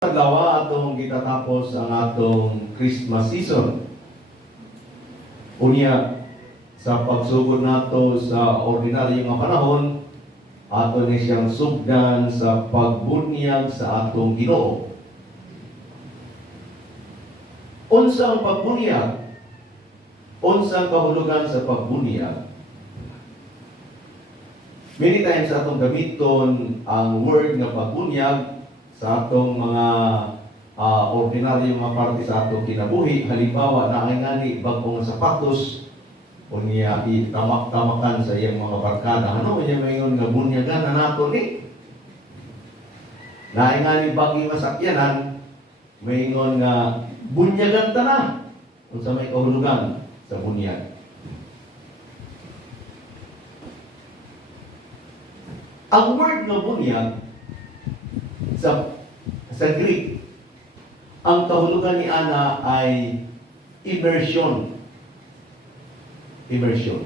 Adlaw atong gitatapos ang atong Christmas season. Unya sa pagsugod nato sa ordinaryo nga panahon, ato ni siyang sugdan sa pagbunyag sa atong Ginoo. Unsa ang pagbunyag? Unsa ang kahulugan sa pagbunyag? Many times atong gamiton ang word nga pagbunyag sa atong mga ordinaryo mga parte sa atong kinabuhi. Halimbawa, naangani bagong sapatos o niya itamak-tamakan sa iyang mga barkada. Ano niya mayon nga bunyagan na nato ni? Naangani bagong masakyanan, mayon nga bunyagan ta na. Unsa may kahulugan sa bunyag? Ang word nga bunyag sa Greek, ang kahulugan ni ana ay immersion. Immersion.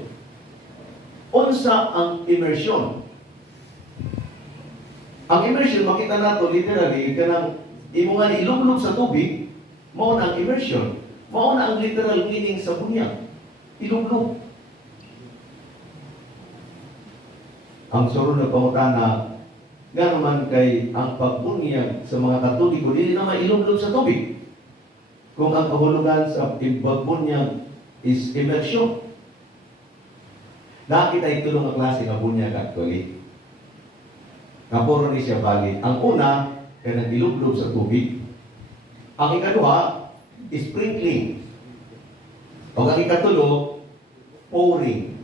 Unsa ang immersion? Ang immersion, makita nato literally, kanang imo nga ilugnog sa tubig, mao na ang immersion. Mao na ang literal meaning sa bunyag. Ilugnog. Ang sunod na pangutana, nga naman kay ang pagbunyag sa mga Katoliko, hindi naman ilugnog sa tubig. Kung ang kahulugan sa pagbunyag is immersion. Nakita yung tulong ang klase ng bunyag actually. Kapuro ni siya bali. Ang una, kaya nag-ilugnog sa tubig. Ang ikaduha, sprinkling. O ang ikatulo, pouring.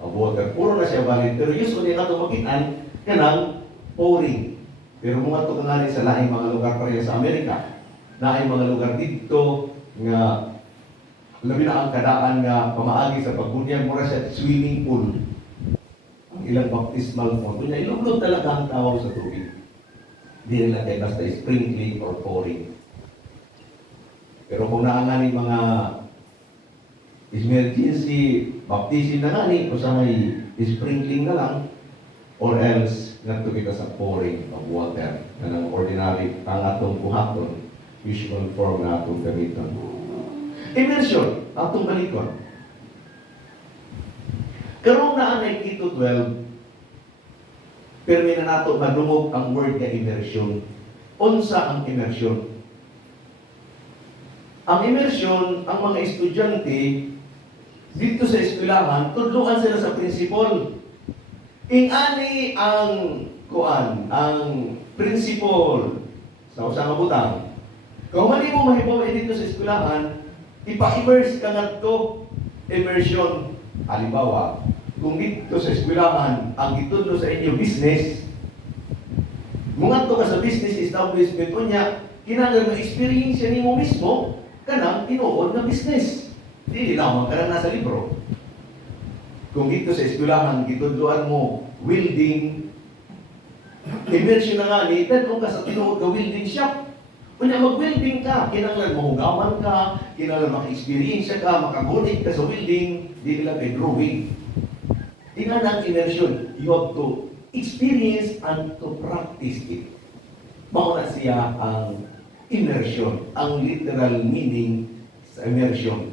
Ang water. Puro na siya bali. Pero usually nato makitaan, kanang pouring. Pero mga ito kanganin sa laing mga lugar pareha sa Amerika. Laing mga lugar dito nga labi na ang kadaan nga pamaagi sa pagbunyag mura sa swimming pool. Ang ilang baptismal mo. Kunya ilugnog talaga ang tawag sa tubig. Hindi nila kay basta sprinkling or pouring. Pero kung naanganin mga emergency baptism na ngani o sa may sprinkling na lang or else ngadto kita sa pouring of water na ng ordinary ang atong buhaton, usual form na atong gamiton. Immersion, atong balikon. Karong na anay Tito 12, pero may na nato madungog ang word nga immersion. Unsa ang immersion? Ang immersion, ang mga estudyante dito sa eskwelahan, tudluan sila sa prinsipal. Ingani ang principle sa usang butang. Kung mali mo mahibaw dito sa eskwelahan, ipa-immerse ka nga to immersion. Halimbawa, kung dito sa eskwelahan, ang itudlo sa inyo business, mungadto ka sa business establishment unya, kinahanglan ma-experience ni mo mismo kanang tinuod na business. Dili lamang kanang nasa libro. Kung dito sa eskwelahan, gitudloan mo welding, immersion na nga ni, kung ka sa tinuod ka welding shop, kung mag-welding ka, kinanglan mahugaman ka, kinanglan maka-experience ka, makagunik ka sa welding, di lang kay drawing. Tingnan ang immersion, you have to experience and to practice it. Mauna siya ang immersion, ang literal meaning sa immersion.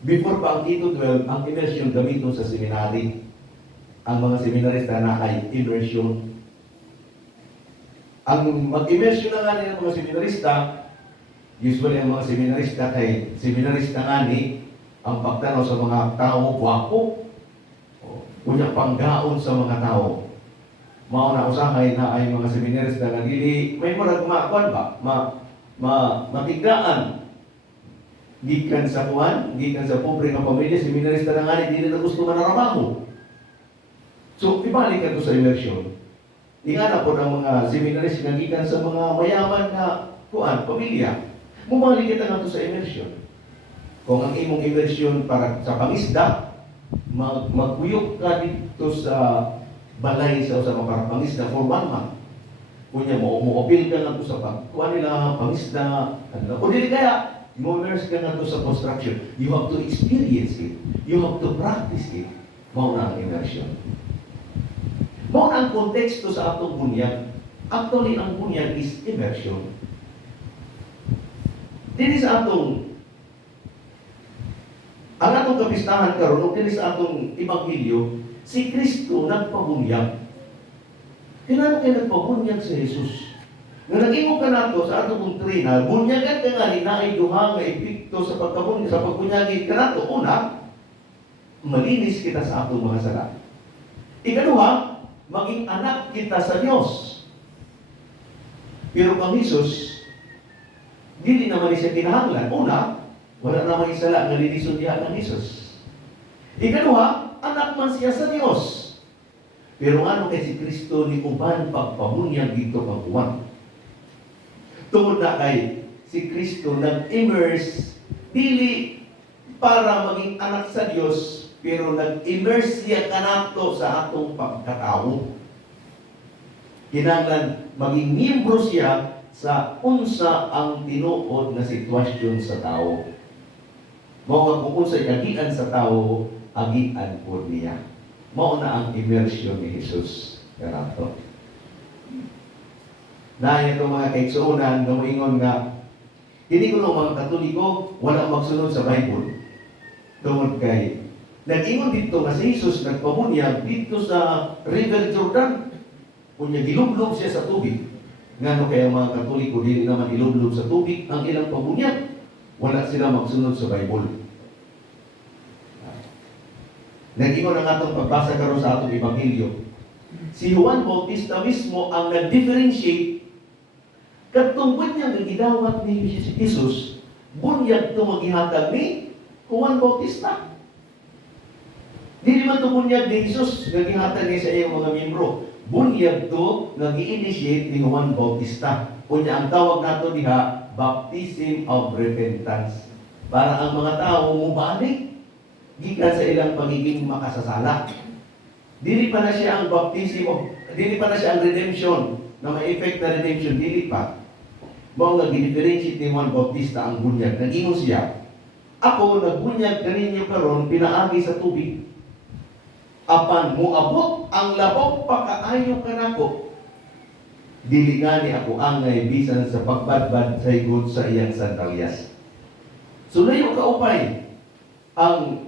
Before pa ang Tito 12, ang immersion gamiton sa seminary. Ang mga seminarista na ay immersion. Ang mag-immersion na nga ng mga seminarista, usually ang mga seminarista kay seminarista nga ni, ang pagtanaw sa mga tao, gwapo, kunya panggaon sa mga tao. Mauna usahay na ay mga seminarista na dili, may murag makuan ba? Matigdaan. Gikan sa kuwan, gikan sa pobre nga pamilya, seminarista na nga hindi na gusto manarabaho. So, ibalik ka to sa immersion. Ingana po ng mga seminarista na gikan sa mga mayaman na kuwan, pamilya. Mumalik kita na to sa immersion. Kung ang imong immersion para sa pangisda, magkuyok ka dito sa balay sa mga pangisda for 1 month. Kunya mo, appeal ka na to sa pagkuhan nila, pangisda, o dili kaya, immerse ka na to sa construction. You have to experience it. You have to practice it. Mao na ang immersion. Mao na ang konteksto sa atong bunyag. Actually, ang bunyag is immersion. Dili sa atong ang atong kapistahan karon ug dili sa atong ebanghelyo, si Kristo nagpabunyag. Kinano kay nagpabunyag si Jesus? Nga nag-ingo ka nato sa atong doktrina, bunyagan ka nga ni naay duha nga epekto sa pagkabunyag sa pagbunyagi kanato. Una, malinis kita sa atong mga sala. Ikaduha, maging anak kita sa Dios. Pero kang Jesus, dili naman siya kinahanglan. Una, wala naman isala nga linisod diha ng Jesus. Ikaduha, anak man siya sa Dios. Pero ano kay si Kristo ni uban pagpabunyag dito pagkuwan. Tungod na kay si Kristo nag-immerse dili para maging anak sa Dios, pero nag-immerse siya kanato sa atong pagkatao. Kinahanglan maging miyembro siya sa unsa ang tinuod na sitwasyon sa tao. Mao nga kung unsay kagian sa tao, agian po niya. Mao na ang immersion ni Jesus kanato. Dahil itong mga kaigsuunan na moingon nga, hindi ko ng mga Katoliko wala magsunod sa Bible. Tungod kay nag-ingon dito nga si Jesus nagpabunyag dito sa River Jordan. Kunya gilublob siya sa tubig. Ngano kaya mga Katoliko dili naman ilublob sa tubig ang ilang pabunyag? Wala sila magsunod sa Bible. Nag-ingon ang atong pagbasa karon sa atong ebanghelyo. Si Juan Bautista mismo ang nag-differentiate katong bunyag nga gidawat ni Jesus, bunyag ito maghihatag ni Juan Bautista. Di naman ito bunyag ni Jesus nga gihatag niya sa iyong mga miyembro. Bunyag ito nga gi-initiate ni Juan Bautista. Kunya ang tawag nato diha, baptism of repentance. Para ang mga tao mubalik gikan sa ilang pagiging makasasala. Dili pa na siya ang baptism, dili pa na siya ang redemption, na may effect na redemption, dili pa. Mao nga gi-differentiate ni Juan Bautista ang bunyag. Nag-ingon siya, ako nagbunyag kaninyo karon pinaagi sa tubig. Apan moabot ang labok pakaayo kanako. Dili gani ako angay bisan sa pagbadbad sa higod sa iyang sandalyas. So layo kaupay ang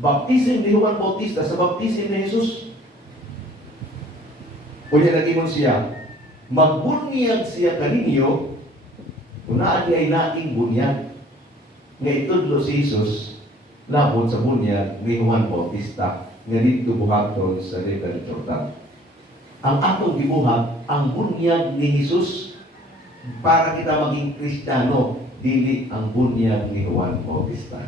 baptism ni Juan Bautista sa baptism ni Jesus. Unya nag-ingon siya, magbunyag siya kaninyo, unaan ay naing bunyag. Nga itudlo si Jesus, labot sa bunyag ni Juan Bautista, nga dito buhaton sa River Jordan. Ang atong gibuhat, ang bunyag ni Jesus, para kita maging Kristiyano, dili ang bunyag ni Juan Bautista.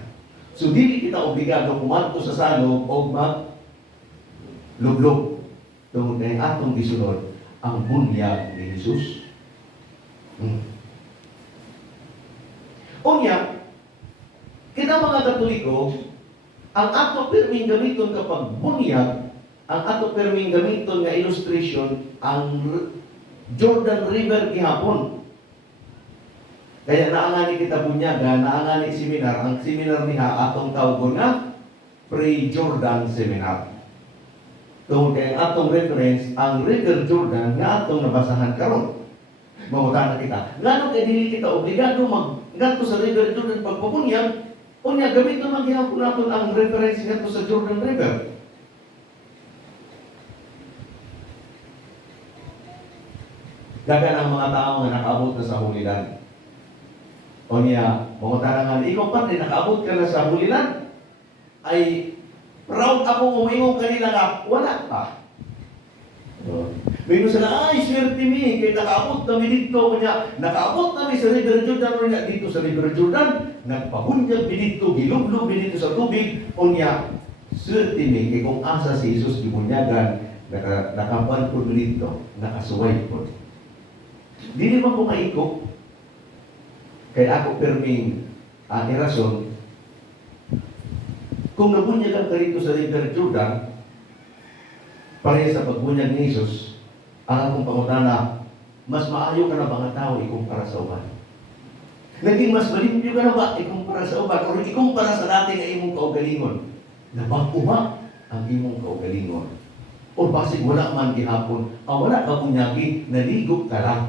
So dili kita obligado kumadto sa salog o mag-lublog. Tungod kay atong gisunod ang bunyag ni Jesus. Unya, kita mga Katoliko, ang ato perming gamiton kapag bunyag, ang ato perming gamiton nga illustration, ang Jordan River gihapon. Kaya naangani kita bunyaga, naangani seminar, ang seminar niha atong tawgon nga pre-Jordan seminar. Tungod kay atong reference, ang River Jordan nga atong nabasahan karon. Mangutana kita, ngano kay dili kita obligado ngadto sa River Jordan pagpabunyag, unya gamiton man gihapon naton ang reference ngadto sa Jordan River. Dagan ang mga tao nga nakaabot na sa hulilan. O niya, mangutana nga, ikaw pa rin, nakaabot ka na sa hulilan, ay proud ako umayong kanila nga, wala pa. Mayroon sila, ay, swerte mi, kaya nakaabot namin dito, kanya, nakaabot namin sa River Jordan, kanya, dito sa River Jordan, nagpahunyag mi dito, gilublog mi dito sa tubig, kanya, swerte mi, kaya kung asa si Jesus gibunyagan, nakapan po dito, nakasuway po. Di naman ko maikot, kaya ako perming rason, kung nabunyagan ka rito sa River Jordan, pareha sa pagbunyag ni Jesus, ang akong pangutana, mas maayo ka na ba nga tao ikumpara sa uban? Naging mas malimpyo ka na ba ikumpara sa uban? O ikumpara sa dati nga imong kaugalingon? Nabag-uma ang imong kaugalingon. O basig wala man gihapon, wala ka kunyagi, naligo ka lang.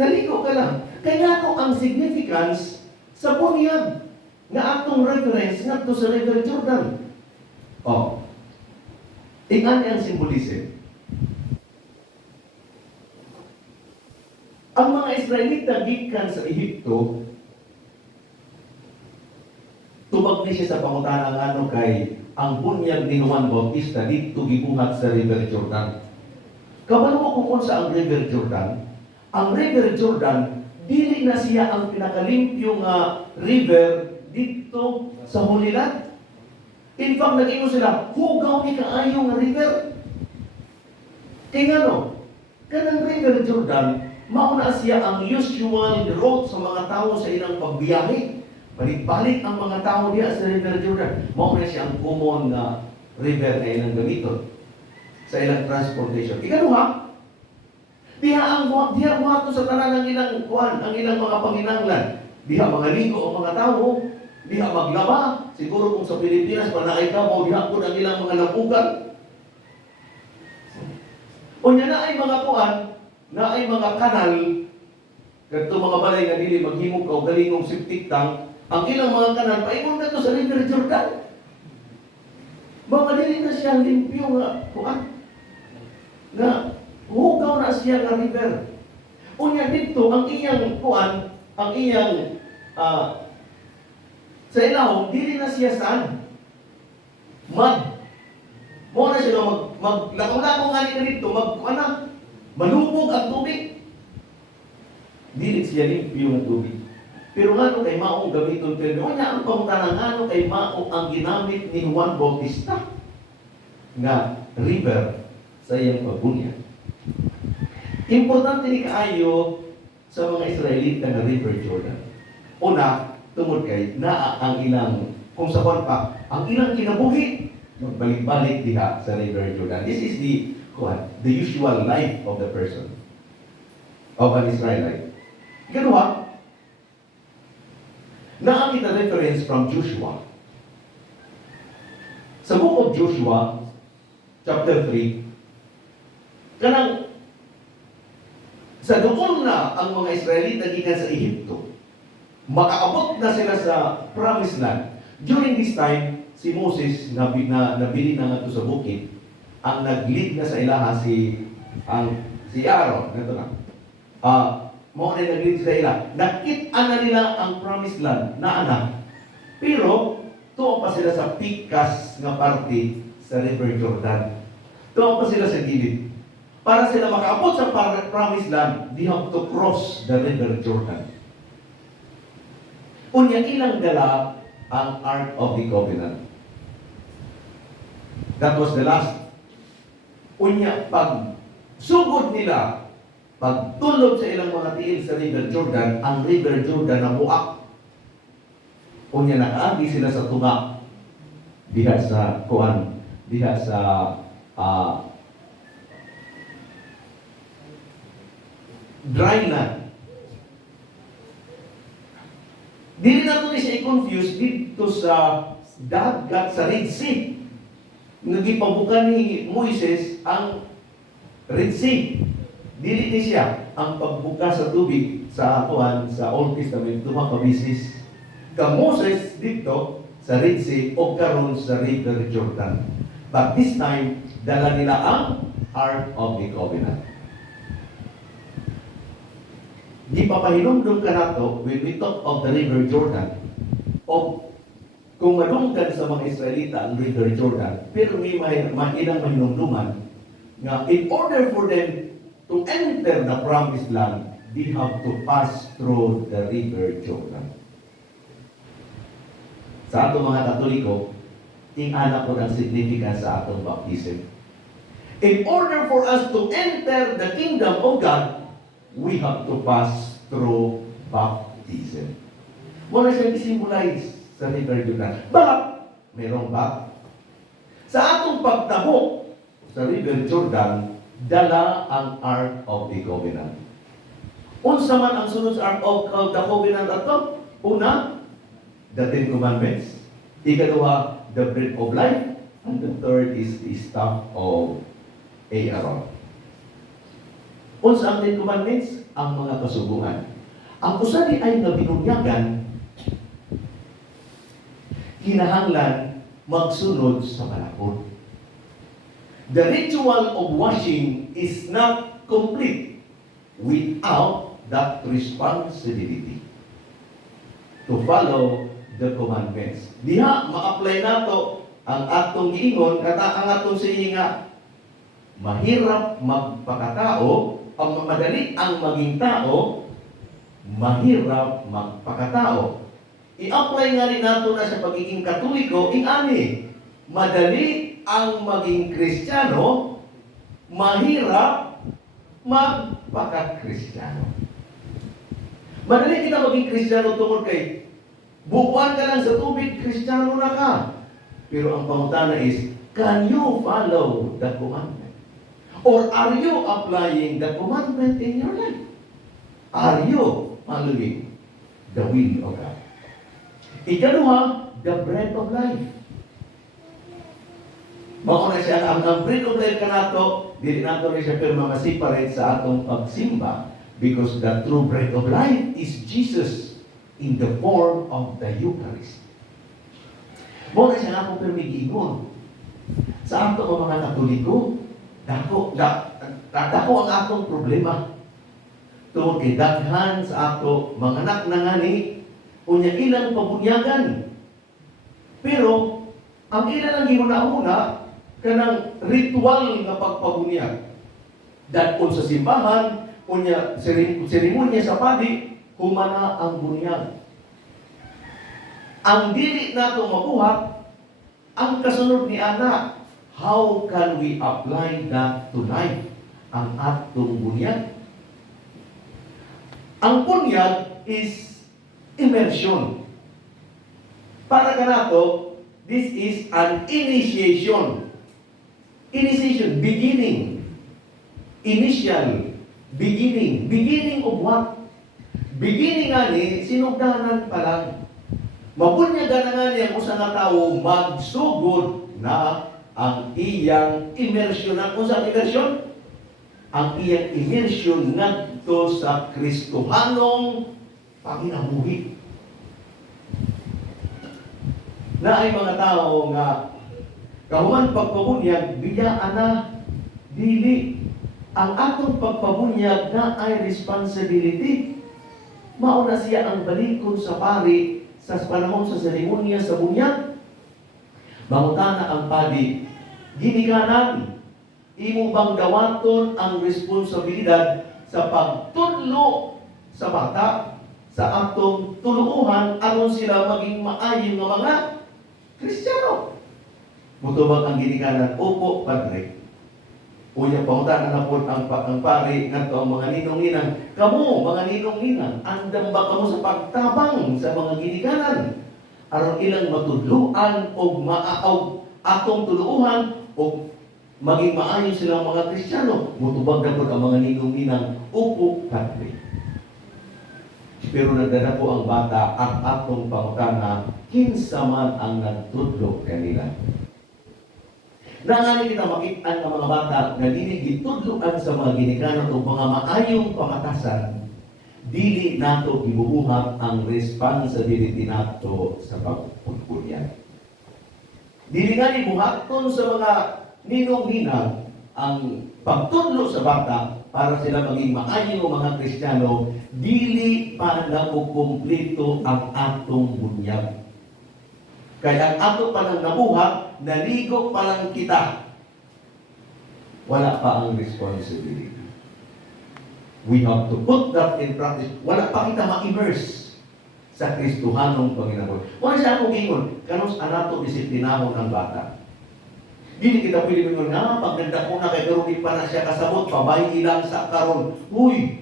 Naligo ka lang. Kaya ako ang significance sa bunyag nga atong reference nga to sa River Jordan. Ingani ang simbolism. Ang mga Israelita gikan sa Ehipto, tubag ni siya sa pangutana nga kay ang bunyag ni Juan Bautista dito gibuhat sa River Jordan. Kabalo mo kung sa ang River Jordan, ang River Jordan, dili na siya ang pinakalimpyo nga river dito sa Holy Land. In fact, nag-ingo sila, hugaw ni kaayo nga river. Kaya nga no, kanang River Jordan, mauna siya ang usual route sa mga tao sa ilang pagbiyahe. Balik-balik ang mga tao diya sa River Jordan. Mauna siya ang common na river na ilang gamiton sa ilang transportation. Ikaduha, diha buhato sa tanan ng ilang kuan, ang ilang mga panginanglan. Diha mga ligo ang mga tao, diha maglaba. Siguro kung sa Pilipinas, panaay ka mo, diha po ang ilang mga lapugan. O niya na ay mga kuan, na ay mga kanal, kadto mga balay nga dili maghimog ka o galingong septic tank, ang ilang mga kanal, paingon na to sa River Jordan. Mga dili na siya limpyo nga kuan, nga hugaw na siya nga river. Unya dito, ang iyang kuan, ang iyang sa ilaw, dili na siya saan? Mud. Mo na siya maglakaw-lakaw nga dito, malubog ang tubig. Dili siya limpyo ng tubig. Pero nga kay maong gamiton pero niya ang pangutanan nga kay maong ang ginamit ni Juan Bautista nga river sa iyang pagbunyag. Importante ni kaayo sa mga Israelita nga River Jordan. Una, tungod kay naa ang ilang kung sa pa, ang ilang kinabuhi magbalik-balik diha sa River Jordan. This is the usual life of the person, of an Israelite. Ikaduha, naa kita reference from Joshua. Sa book of Joshua, chapter 3, kanang sa doon na ang mga Israelita gikan sa Ehipto, makaabot na sila sa Promised Land. During this time, si Moses nabili na nga sa bukid, ang nag-lead na sa ilaha si Aaron, ganito na. Mo na nag-lead sa ila. Nakita na nila ang Promised Land na anak. Pero tuwa pa sila sa pikas nga parte sa River Jordan. Tuwa pa sila sa gilid. Para sila makaabot sa Promised Land, they have to cross the River Jordan. Unya ilang dala ang Ark of the Covenant. That was the last. Unya, pag sugod nila, pag tulog sa ilang mga tiil sa River Jordan, ang River Jordan na buak. Unya, nakaagi sila sa tunga. Diha sa kuan, diha sa dry land. Dili na ito siya i-confuse dito sa dagat sa Red Sea. Nagipabukan ni Moises ang Red Sea. Dili ni siya ang pagbuka sa tubig sa atuan sa Old Testament, duha ka bisis. Ka Moses dito sa Red Sea o karon sa River Jordan. But this time, dala nila ang Ark of the Covenant. Di papahinumdum ka na to when we talk of the River Jordan, o kung malunggan sa mga Israelita ang River Jordan, pero may ilang mahinumduman nga in order for them to enter the Promised Land, they have to pass through the River Jordan. Sa atong mga Katoliko, tingala ko ng significance sa atong baptism. In order for us to enter the kingdom of God, we have to pass through baptism. Wala siyang i-symbolize sa River Jordan. But, mayroong ba? Sa atong pagtabo sa River Jordan, dala ang Ark of the Covenant. Unsa man ang sunod sa Ark of the Covenant ato? Una, the Ten Commandments. Ikaduha, the Bread of Life. And the third is the staff of Aaron. Unsa ang Ten Commandments? Ang mga kasubuan. Ang usa di ay nga binunyagan, kinahanglan magsunod sa balakod. The ritual of washing is not complete without that responsibility to follow the commandments. Diha, ma-apply nato ang atong giingon, at ang atong sininga, mahirap magpakatao, ang madali ang maging tao, mahirap magpakatao. I-apply nga rin nato na sa pagiging Katoliko, ingani, madali ang maging Kristiyano, mahirap magpaka-Kristiyano. Madali kita maging Kristiyano tungkol kay bukuan ka lang sa tubig, Kristiyano na ka. Pero ang pangutana is, can you follow the commandment? Or are you applying the commandment in your life? Are you following the will of God? Ikaduha, the bread of life. Mauna siya, ang bread of life ka nato, dili nato rin siya pero masiparate sa atong pagsimba because the true bread of life is Jesus in the form of the Eucharist. Mauna siya ako pero may giingon. Sa ato mga Katoliko, dako ang atong problema. Tungkol kay daghan sa ato mga anak na ngani, unya ilang pabunyagan. Pero, ang ilan ang gihuna-una, kanang ritual nga pagpabunyag. Dakon sa simbahan, unya seremonya sa padi, humana ang bunyag. Ang dili nato mabuhat, ang kasunod ni Ana, how can we apply that to life? Ang atong bunyag. Ang bunyag is immersion. Para kanato, this is an initiation. Initiation, beginning. Initial, beginning. Beginning of what? Beginning nga ni, sinugdanan pa lang. Mabunyagan nga niya kung sa nga tao magsugod na ang iyang immersion. Kung sa immersion? Ang iyang immersion ngadto sa Kristohanong panginabuhi. Na ay mga tao nga kahuman pagpabunyag, biyaan na dili. Ang atong pagpabunyag na ay responsibility. Mauna siya ang balikon sa pari sa panahon sa seremonya sa bunyag. Mangutana ang padi, ginikanan, imo bang dawaton ang responsibilidad sa pagtudlo sa bata sa atong tuluuhan aron sila maging maayo nga mga Kristiyano? Mutubag ang ginikanan, opo, Padre. Unya pangutana na po ang pari ngadto ang mga ninong-ninang. Kamo, mga ninong-ninang, andam ba kamo sa pagtabang sa mga ginikanan? Aron ilang matudluan o maaog atong tuluuhan o maging maayo silang mga Kristiyano. Mutubag na po ang mga ninong-ninang, opo, Padre. Pero nagdala po ang bata ang atong pangutana, kinsa man ang nagtudlo kanila. Nangani kita makita ng mga bata na dili gitudloan sa mga ginikanan o mga maayong pamatasan, dili nato gibubuhat ang responsibility nato sa pagpupulyan. Dili nga ni buhaton sa mga ninong-ninang ang pagtudlo sa bata para sila maging maayong mga Kristiyano, dili pa na kumpleto ang atong bunyag. Kaya ang ato pa lang nabuhat, naligo pa lang kita. Wala pa ang responsibility. We have to put that in practice. Wala pa kita ma-immerse sa Kristohanong Panginoon. Wala siya akong ingon, kanong anato disiplinahon ang bata. Hindi kita pwede mo nga, pagdanda ko na kay pero di pa na siya kasabot, pabay ilang sa karon. Uy!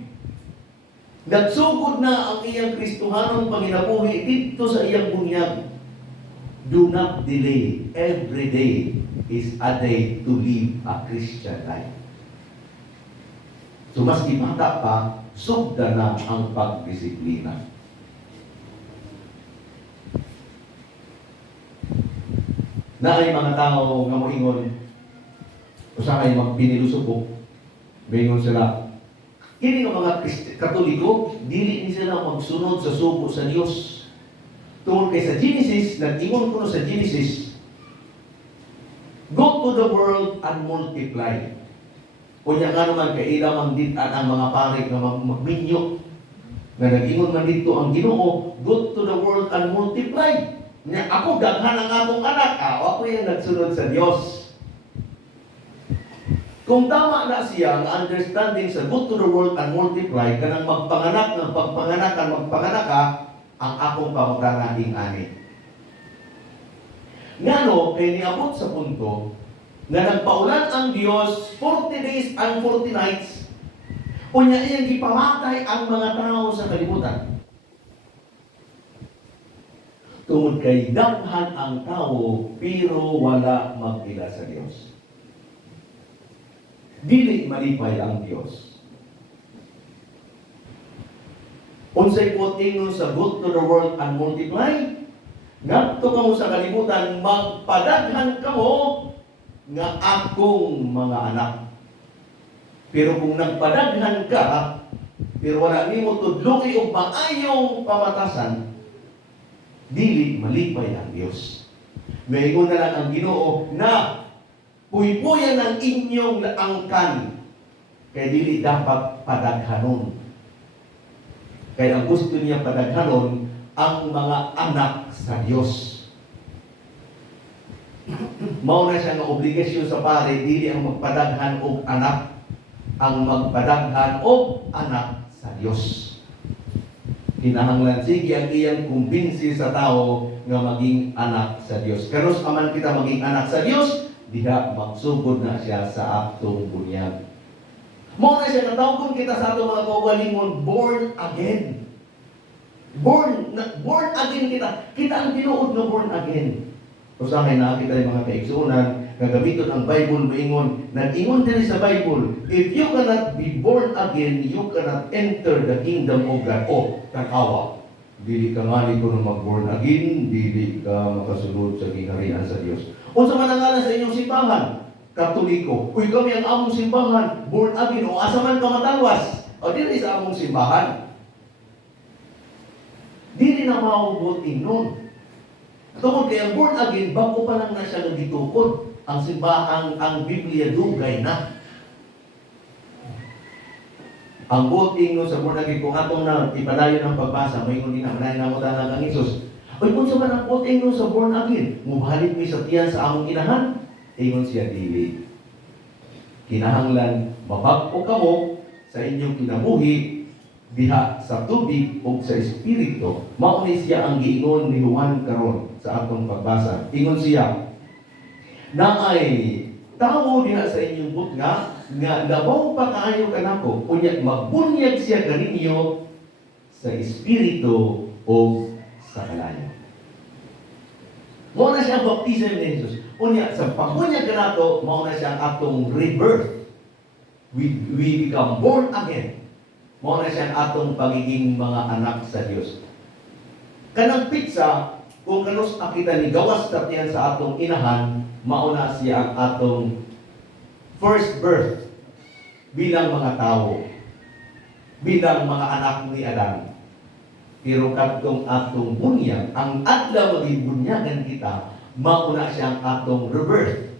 Nagsugod na ang iyang Kristohanong Panginoon dito sa iyang bunyag. Do not delay. Every day is a day to live a Christian life. So mas bata pa, sugda na ang pagdisiplina. Na ay mga tao nga moingon, usahay magpinilusubok, maingon sila, kini nga mga Katoliko, dili ni sila magsunod sa sugo sa Dios. Tungkol kay sa Genesis, nag-ingon ko sa Genesis, go to the world and multiply. Kunya nga naman kaila magditan ang mga pare nga magminyo. Nga nag-ingon man dito ang Ginoo, go to the world and multiply. Nga ako daghan ang akong anak, ako yung nagsunod sa Dios. Kung tama na siya ang understanding sa go to the world and multiply, kanang magpanganak ng magpanganak ka, ang akong pamutanating ani. Ngano, kay niabot sa punto, na nagpaulan ang Diyos 40 days and 40 nights, unya iyang gipamatay ang mga tao sa kalibutan. Tungod kay daghan ang tao, pero wala mag-ila sa Diyos. Dili malipay ang Diyos. Unsay ingon sa go to the world and multiply, ngadto kamo sa kalibutan, magpadaghan kamo nga akong mga anak. Pero kung nagpadaghan ka, pero wala nimo tudloy og maayong pamatasan, dili malipay ang Dios. Mayingon na lang ang Ginoo na puy-puyan ang inyong angkan, kaya dili dapat padaghanon. Kaya ang gusto niya padaghanon ang mga anak sa Diyos. Mao na siya ng obligasyon sa pare, dili ang magpadaghan og anak, ang magpadaghan og anak sa Diyos. Kinahanglan sige ang iyang kumbinsi sa tao nga maging anak sa Diyos. Kanos aman kita maging anak sa Diyos, diha magsugod na siya sa atong bunyag. Mao na siya natawgon kita sa atong mga kaugalingon, born again. Born again kita. Kita ang tinuod na born again. Usahay na kita yung mga kaigsuunan, gagamiton ang Bible maingon, nag-ingon din sa Bible, if you cannot be born again, you cannot enter the kingdom of God. O, takawa. Dili ka nga ko na mag-born again, dili ka makasunod sa kingharian sa Diyos. O sa manangalan sa inyong simbahan, Katoliko, uy kami ang among simbahan, born again, o asa man ka matalwas, o dili sa among simbahan. Dili na maubutin nun. Tungkol kay ang born again, bago pa lang na siya nagitukod. Ang simbahang, ang Biblia dugay na. Ang voting no sa born again, kung atong na ipadayon ng pagbasa, may kundi na manayin na mo tanan ang Isus. Uy, kung sa man ang voting no sa born again, mubalik mi sa tiyan sa among inahan, ingon siya dili. Kinahanglan, mabag-o kamo sa inyong kinabuhi, diha sa tubig o sa espiritu. Mauni siya ang giingon ni Juan karon sa atong pagbasa. Ingon siya, na ay tao diha sa inyong butnga, nga labaw pa kaayo kanako, unya magbunyag siya kaninyo sa espiritu o sa kalayo. Mao na siya ang baptism ni Jesus. Unya sa pagbunyag kanato, mao na siya ang atong rebirth. We become born again. Mao na siya ang atong pagiging mga anak sa Dios. Kanang pizza, kung kanos akita ni gawas tatiyan sa atong inahan, mauna siya ang atong first birth bilang mga tao, bilang mga anak ni Adan. Pero katong atong bunyag, ang adlaw maging bunyagan kita, mauna siya ang atong rebirth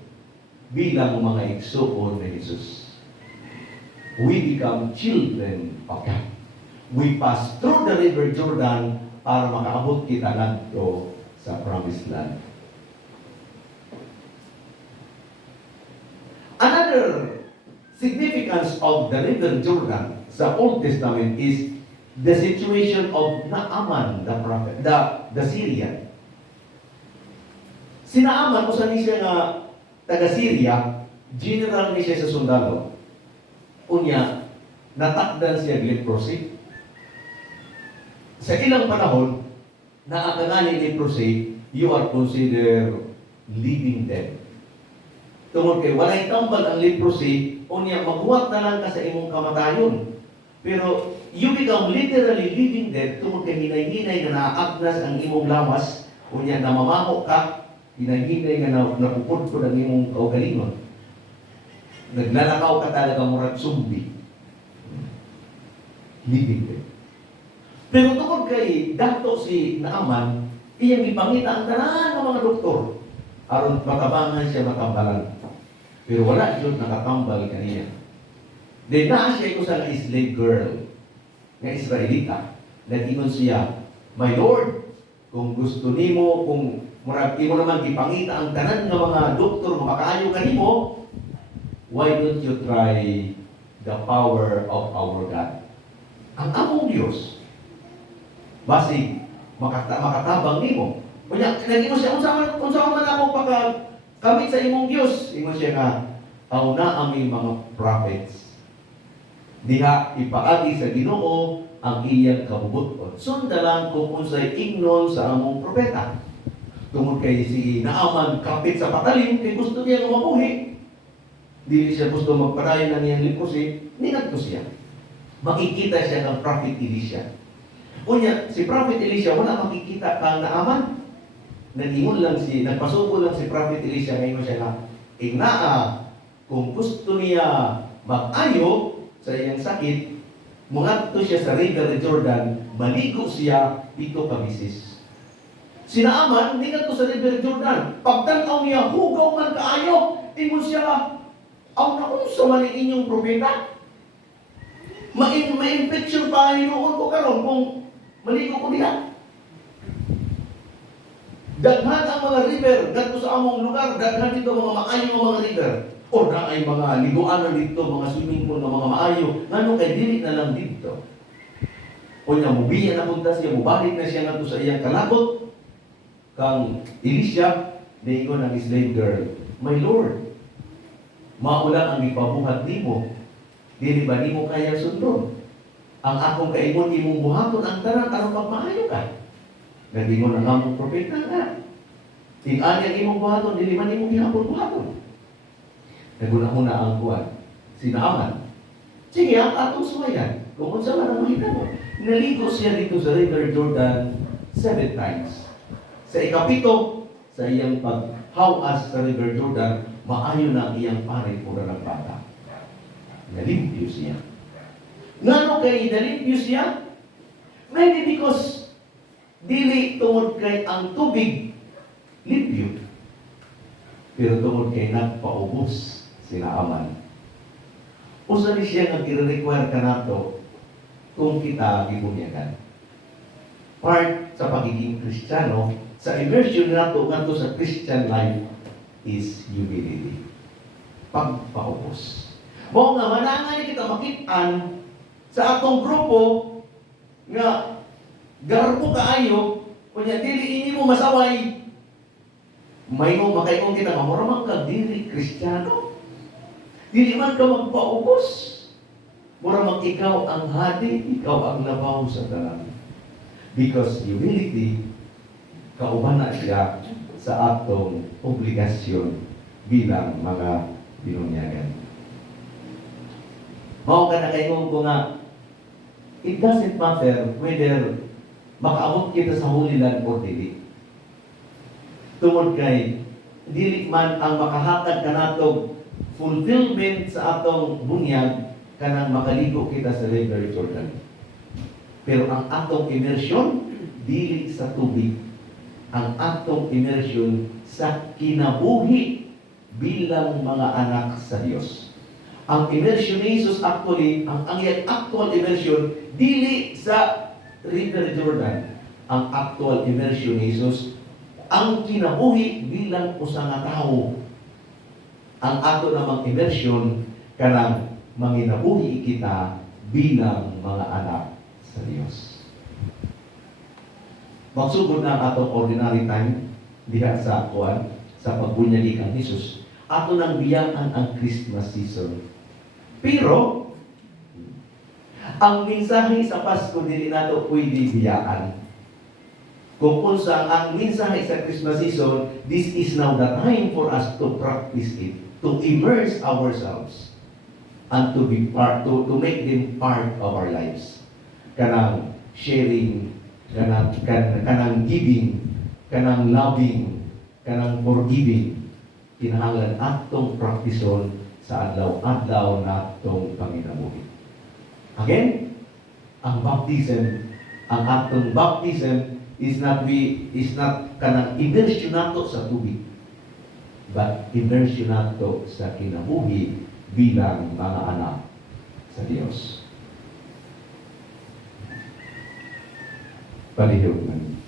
bilang mga igsuon ni Jesus. We become children of God. We pass through the river Jordan para makaabot kita ngadto sa promised land. Another significance of the river Jordan sa Old Testament is the situation of Naaman, the prophet, the Syrian. Si Naaman, kung saan siya nga taga-Syria, general ni siya sa sundalo. Unya, natakdan siya leprosy. Sa ilang panahon, naakangani leprosy, you are considered living dead. Tungod kay walay tambal ang leprosy, unya maghuwat na lang ka sa imong kamatayon. Pero you become literally living dead tungod kay hinay-hinay na naagnas ang imong lawas, unya namamaho ka, Hinahinay nga napupod ko ng imong kaugalingon. Naglalakaw ka talaga murag sumbi. Living din. Pero tungkol kay dato si Naaman, iyang ipangita ang tanan ng mga doktor aron matabangan siya matambalan. Pero wala yun nakatambal kaniya. Then naa siya ko sa slave girl na Israelita. Nag-ingon siya, "My Lord, kung gusto nimo, kung murag imo naman ipangita ang tanan ng mga doktor nga makaayo kanimo, why don't you try the power of our God?" Ang among Diyos, basig makatabang nimo. Kunya, nag-ingon siya, unsa man ako kamit sa imong Dios. Ingon siya nga, "Aw na aming mga prophets. Diha ipaagi sa Ginoo ang iyang kabubuton. Sundalan kung unsay ingnon sa among propeta." Tungod kay si Naaman kapit sa patalim, kay gusto niya nga mabuhi. Dili siya gusto magpadayon ng iyang leprosy, ningat ko siya. Makikita siya ng Prophet Elisha. Unya, si Prophet Elisha wala makikita kang Naaman. Nagpasuko lang si Prophet Elisha, ngayon siya na, "Ignaa, kung gusto niya mag-ayo sa iyang sakit, mungadto siya sa River Jordan, maligo siya dito ka bisis." Si Naaman, ningat ko sa River Jordan, pagtanaw niya, hugaw man kaayo, ingon siya, "Aw naunsa man ang inyong propeta? Ma-infection pa hinuon ko karon kung maligo ko diha." Daghan ang mga river dito sa among lugar, daghan dito mga maayo nga mga river. O na ay mga liguanan dito, mga swimming pool nga mga maayo. Ngano kay dili na lang dito. O niya, mubiya na punta siya, mubalik na siya ngadto sa iyang kalabot. Kang Elisha, diingon ang slave girl, "My Lord, maulang ang ipabuhat nimo. Dili ba nimo kaya sundon? Ang akong kaimon imong buhaton ang tanan aron magmaayo ka." Nag-ingon ang among propeta nga, "Ting-ani ang imong buhaton, dili man imong gihapon buhaton." Naguna-una ang kuwan, si Naaman, "Sige, ang atong suwayan, kung unsa man ang mahitabo." Naligo siya dito sa River Jordan 7 times. Sa ikapito, sa iyang paghawas sa River Jordan, maayo na ang iyang pare pura ng bata. Nalimpyo siya. Ngano kay nalimpyo siya? Maybe because dili tungod kay ang tubig limpyo, pero tungod kay nagpaubos si Naaman. Usa ni siya nga i-require ka nato kung kita gibunyagan. Part sa pagiging Kristiyano, sa immersion nato ngadto sa Christian life is humility. Pagpaubos. Mao nga manangan kita makit-an sa atong grupo nga garbo kaayo, kunya dili ini mo masaway. Mayong makaingon kita nga mura man ka dili Kristiyano. Dili man ka magpaubos. Mura man ikaw ang hadi, ikaw ang labaw sa tanan. Because humility kauban na siya sa atong obligasyon bilang mga binunyagan. Mao ka na kaingon ko nga, it doesn't matter whether makaabot kita sa Holy Land o dili. Tungod kay dili man ang makahatag kanatog fulfillment sa atong bunyag kanang makaligo kita sa River Jordan. Pero ang atong immersion dili sa tubig. Ang atong immersion sa kinabuhi bilang mga anak sa Dios. Ang immersion ni Jesus actually, ang iyang actual immersion dili sa River Jordan. Ang actual immersion ni Jesus ang kinabuhi bilang usa nga tawo. Ang ato namang immersion kanang manginabuhi kita bilang mga anak sa Dios. Magsugod na ang atong ordinary time diha sa kuan sa pagbunyagi kang Jesus. Ato nang biyakan ang Christmas season. Pero ang mensahe sa Pasko dili nato pwede biyakan. Kung unsa ang mensahe sa Christmas season, this is now the time for us to practice it, to immerse ourselves, and to be part, to make them part of our lives. Kanang sharing, kanang giving, kanang loving, kanang forgiving, kinahanglan atong praktison sa adlaw-adlaw natong panginabuhi. Again, ang atong baptism is not kanang immersion nato sa tubig, but immersion nato sa kinabuhi bilang mga anak sa Dios. Palihog man.